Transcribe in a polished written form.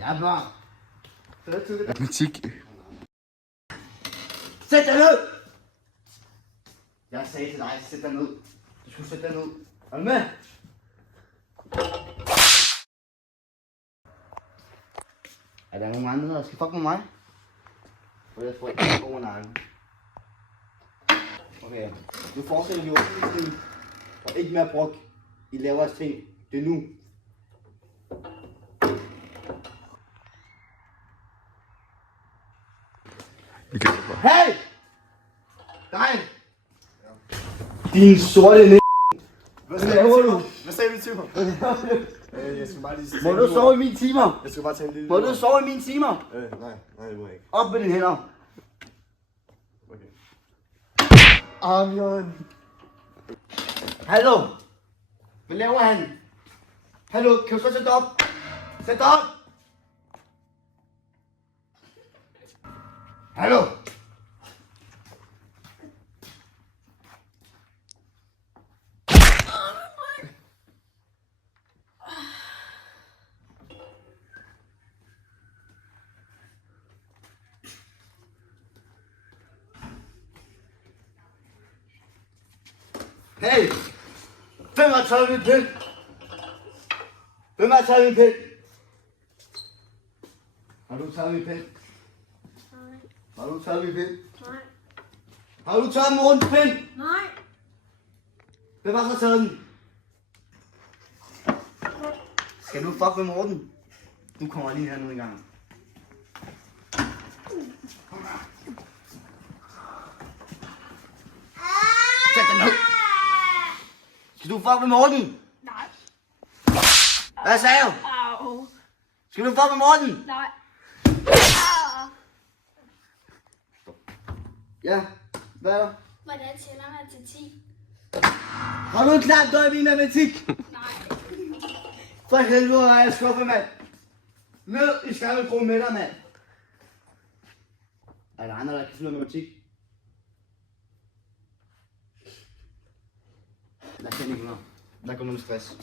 Ja, børn. Matematik. Sæt dig ned! Jeg sagde til dig, sæt dig ned. Du skulle sætte dig ned. Er du med? Er der nogen andre, der skal fuck med mig? For jeg tror ikke, jeg går over nakken. Okay, nu fortsætter vi undervisningen. Og ikke mere brok. I laver jeres ting. Det er nu. Hey! Dig! Din sorte Hvad laver du? Hvad sagde du til mig? Jeg skal bare lige... Må du sove i mine timer? Jeg skal bare tage en lille... Må du sove i mine timer? Nej, det må jeg ikke. Op med dine hænder. Okay. Armion. Hallo? Hvad laver han? Hallo, kan du så sætte dig op? Sæt dig op! Hallo? Hey! 35 min pind! 35 min pind! Har du taget min pind? Nej. Har du taget min pind? Nej. Har du taget Mortens pind? Nej. Hvem har så taget den? Skal du fuck med Morten? Du kommer lige herned en gang. Sæt dig ned! Skal du fuck med Morten? Nej. Hvad sagde du? Au. Skal du fuck med Morten? Nej. Ja, hvad er der? Hvordan tæller man til 10? Har du en knap døj i min matematik? Nej. For helvede er jeg skuffet, mand. Ned i skammelgruppen med dig, mand. Er der andre, der kan finde matematik? Lad os ikke noget. Der går noget stress.